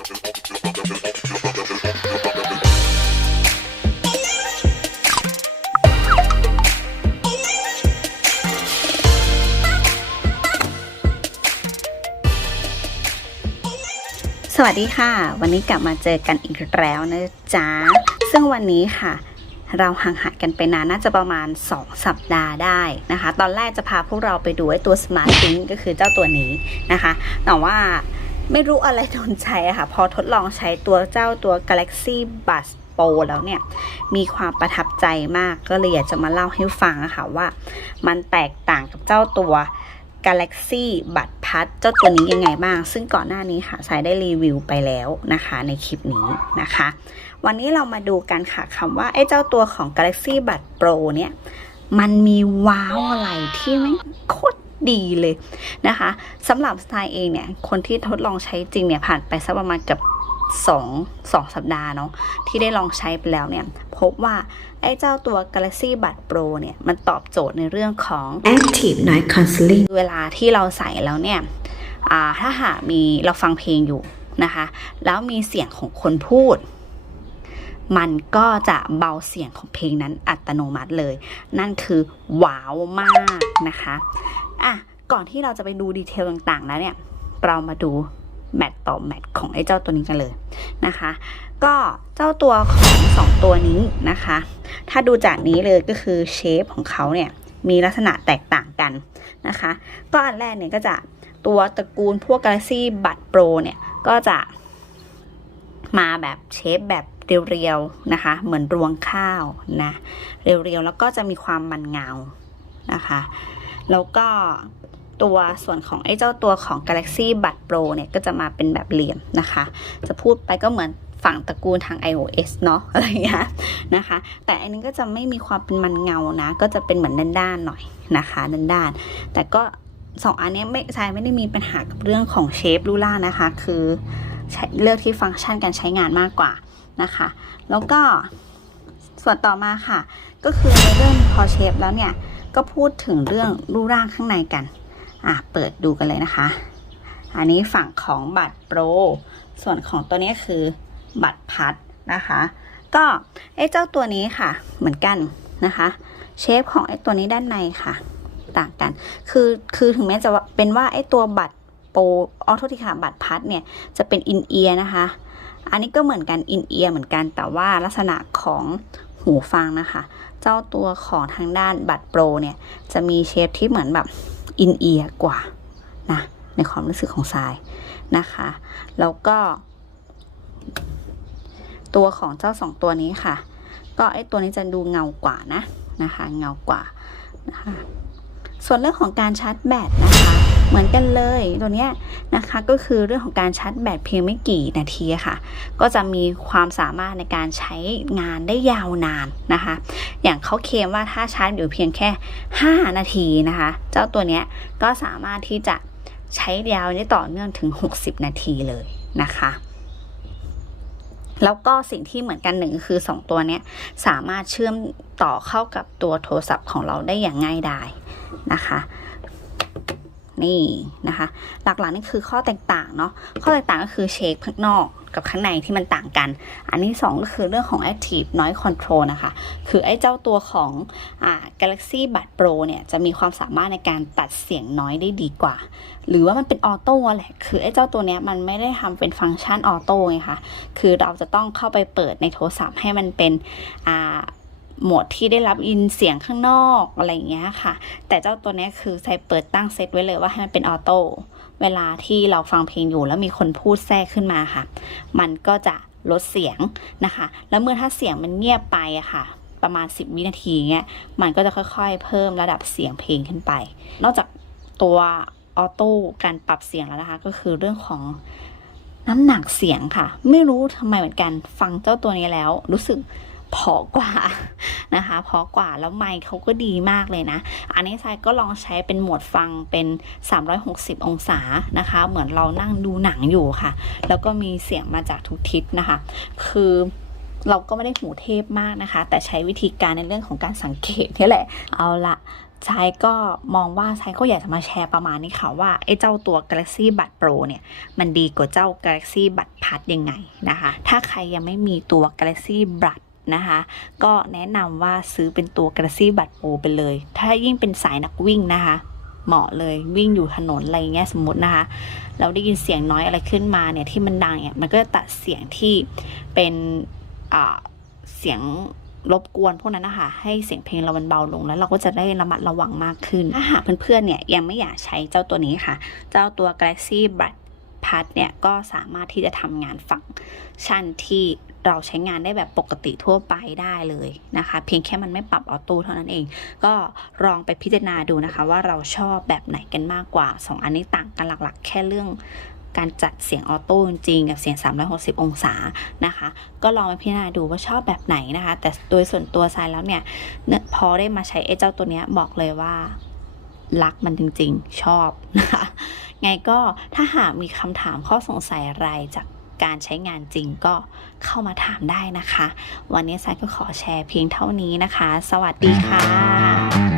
สวัสดีค่ะ วันนี้กลับมาเจอกันอีกแล้วนะจ๊ะ ซึ่งวันนี้ค่ะ เราห่างหายกันไปนานน่าจะประมาณ 2 สัปดาห์ได้นะคะ ตอนแรกจะพาพวกเราไปดูไอ้ตัว Smart Think ก็คือเจ้าตัวนี้นะคะ แต่ว่า ไม่รู้อะไรโดนใจอะค่ะ พอทดลองใช้ตัวเจ้าตัว Galaxy Buds Pro แล้วเนี่ย มีความประทับใจมากก็เลยอยากจะมาเล่าให้ฟังอะค่ะว่า มันแตกต่างกับเจ้าตัว Galaxy บัตรพัดเจ้าตัวนี้ยังไงบ้าง ซึ่งก่อนหน้านี้ค่ะสายได้รีวิวไปแล้วนะคะในคลิปนี้นะคะ วันนี้เรามาดูกันค่ะคำว่าไอ้เจ้าตัวของ Galaxy บัตร Pro เนี่ย มันมีว้าวอะไรที่ไม่โค ดีเลยนะคะสำหรับสไตล์เองเนี่ย คนที่ทดลองใช้จริงเนี่ยผ่านไปสักประมาณเกับสองสองสัปดาห์เนาะที่ได้ลองใช้ไปแล้วเนี่ย พบว่า ไอ้เจ้าตัว Galaxy Buds Pro เนี่ย มันตอบโจทย์ในเรื่องของ Active Noise Cancelling เวลาที่เราใส่แล้วเนี่ยอ่าถ้าหากมีเราฟังเพลงอยู่นะคะ แล้วมีเสียงของคนพูด มันก็จะเบาเสียงของเพลงนั้นอัตโนมัติเลย นั่นคือว้าวมากนะคะ อะก่อนที่เราจะไปดูดีเทลต่างๆแล้วเนี่ย เรามาดูแมตต์ต่อแมตต์ของไอ้เจ้าตัวนี้กันเลยนะคะ ก็เจ้าตัวของสองตัวนี้นะคะ ถ้าดูจากนี้เลยก็คือเชฟของเขาเนี่ยมีลักษณะแตกต่างกันนะคะ ก็อันแรกเนี่ยก็จะตัวตระกูลพวก Galaxy Buds Pro เนี่ยก็จะมาแบบเชฟแบบเรียวๆนะคะ เหมือนรวงข้าวนะ เรียวๆ แล้วก็จะมีความมันเงานะคะ แล้วก็ตัวส่วนของไอ้เจ้าตัวของ Galaxy Buds Pro เนี่ยก็จะมาเป็นแบบเหลี่ยมนะคะ จะพูดไปก็เหมือนฝั่งตระกูลทาง iOS เนาะอะไรอย่างเงี้ยนะคะ แต่อันนี้ก็จะไม่มีความเป็นมันเงานะ ก็จะเป็นเหมือนด้านๆหน่อยนะคะด้านๆแต่ก็สองอันนี้ไม่ใช่ไม่ได้มีปัญหากับเรื่องของเชฟรูล่านะคะ คือเลือกที่ฟังก์ชันการใช้งานมากกว่านะคะ แล้วก็ ส่วนต่อมาค่ะ ก็คือในเรื่องพอเชฟแล้วเนี่ย ก็พูดถึงเรื่องรูปร่างข้างในกัน อะ เปิดดูกันเลยนะคะ อันนี้ฝั่งของบัตรโปร ส่วนของตัวนี้คือบัตรพัดนะคะ ก็ไอ้เจ้าตัวนี้ค่ะ เหมือนกันนะคะ เชฟของไอ้ตัวนี้ด้านในค่ะ ต่างกัน คือ คือถึงแม้จะเป็นว่าไอ้ตัวบัตรโปรออโทษทีค่ะบัตรพัดเนี่ย จะเป็นอินเอียร์นะคะอันนี้ก็เหมือนกันอินเอียร์เหมือนกันแต่ว่าลักษณะของ หูฟังนะคะ เจ้าตัวของทางด้านบัตรโปรเนี่ย จะมีเชฟที่เหมือนแบบอินเอียกว่านะในความรู้สึกของทรายนะคะ แล้วก็ ตัวของเจ้าสองตัวนี้ค่ะ ก็ไอตัวนี้จะดูเงากว่านะนะคะ เงากว่านะคะ ส่วนเรื่องของการชาร์จแบตนะคะ เหมือนกันเลยตัวเนี้ยนะคะก็คือเรื่องของการชาร์จแบตเพียงไม่กี่นาทีค่ะ ก็จะมีความสามารถในการใช้งานได้ยาวนานนะคะ อย่างเขาเคลมว่าถ้าชาร์จอยู่เพียงแค่ 5 นาทีนะคะ เจ้าตัวเนี้ยก็สามารถที่จะใช้ยาวได้ต่อเนื่องถึง 60 นาทีเลยนะคะแล้วก็สิ่งที่เหมือนกันหนึ่งคือ 2 ตัวนี้สามารถเชื่อมต่อเข้ากับตัวโทรศัพท์ของเราได้อย่างง่ายดาย นะคะ นี่นะคะ หลักๆนี่คือข้อแตกต่างเนาะข้อแตกต่างก็คือเช็คข้างนอกกับข้างในที่มันต่างกัน อันที่สองก็คือเรื่องของ Active Noise Control นะคะ คือไอ้เจ้าตัวของอ่า Galaxy Buds Pro เนี่ย จะมีความสามารถในการตัดเสียงน้อยได้ดีกว่า หรือว่ามันเป็นออโต้แหละ คือไอ้เจ้าตัวเนี้ยมันไม่ได้ทำเป็นฟังก์ชันออโต้ไงคะ คือเราจะต้องเข้าไปเปิดในโทรศัพท์ให้มันเป็นอ่า โหมดที่ได้รับยินเสียงข้างนอกอะไรอย่างเงี้ยค่ะ แต่เจ้าตัวนี้คือใส่เปิดตั้งเซตไว้เลยว่าให้มันเป็นออโต้เวลาที่เราฟังเพลงอยู่แล้วมีคนพูดแทรกขึ้นมาค่ะ มันก็จะลดเสียงนะคะ แล้วเมื่อถ้าเสียงมันเงียบไปอะค่ะ ประมาณ 10 วินาทีเงี้ย มันก็จะค่อยๆ เพิ่มระดับเสียงเพลงขึ้นไป นอกจากตัวออโต้การปรับเสียงแล้วนะคะ ก็คือเรื่องของน้ำหนักเสียงค่ะ ไม่รู้ทำไมเหมือนกัน ฟังเจ้าตัวนี้แล้ว รู้สึก พอกว่านะคะพอกว่าแล้วไมค์เขาก็ดีมากเลยนะ อันนี้ทรายก็ลองใช้เป็นโหมดฟังเป็น 360 องศานะคะ เหมือนเรานั่งดูหนังอยู่ค่ะ แล้วก็มีเสียงมาจากทุกทิศนะคะ คือเราก็ไม่ได้หูเทพมากนะคะ แต่ใช้วิธีการในเรื่องของการสังเกตนี่แหละ เอาละชายก็มองว่าชายก็อยากจะมาแชร์ประมาณนี้ค่ะว่าไอ้เจ้าตัว Galaxy Buds Pro เนี่ย มันดีกว่าเจ้า Galaxy Buds Plus ยังไงนะคะ ถ้าใครยังไม่มีตัว Galaxy Buds นะคะ ก็แนะนำว่าซื้อเป็นตัว Galaxy Buds Pro ไปเลย ถ้ายิ่งเป็นสายนักวิ่งนะคะเหมาะเลยวิ่งอยู่ถนนอะไรเงี้ยสมมตินะคะ เราได้ยินเสียงน้อยอะไรขึ้นมาเนี่ยที่มันดังเนี่ยมันก็จะตัดเสียงที่เป็นเสียงรบกวนพวกนั้นนะคะให้เสียงเพลงเรามันเบาลงแล้วเราก็จะได้ระมัดระวังมากขึ้นถ้าหากเพื่อนๆเนี่ยยังไม่อยากใช้เจ้าตัวนี้ค่ะ เจ้าตัว Galaxy Buds Plus เนี่ยก็สามารถที่จะทำงานฟังชันที่ เราใช้งานได้แบบปกติทั่วไปได้เลยนะคะ เพียงแค่มันไม่ปรับออโต้เท่านั้นเอง ก็ลองไปพิจารณาดูนะคะ ว่าเราชอบแบบไหนกันมากกว่า 2 อันนี้ต่างกันหลักๆ แค่เรื่องการจัดเสียงออโต้จริงกับเสียง 360 องศานะคะ ก็ลองไปพิจารณาดูว่าชอบแบบไหนนะคะ แต่โดยส่วนตัวทรายแล้วเนี่ยเนี่ยพอได้มาใช้ไอ้เจ้าตัวเนี้ยบอกเลยว่ารักมันจริงๆ ชอบนะคะ ไงก็ถ้าหากมีคำถามข้อสงสัยอะไรจาก การใช้งานจริงก็เข้ามาถามได้นะคะ วันนี้ทรายก็ขอแชร์เพียงเท่านี้นะคะ สวัสดีค่ะ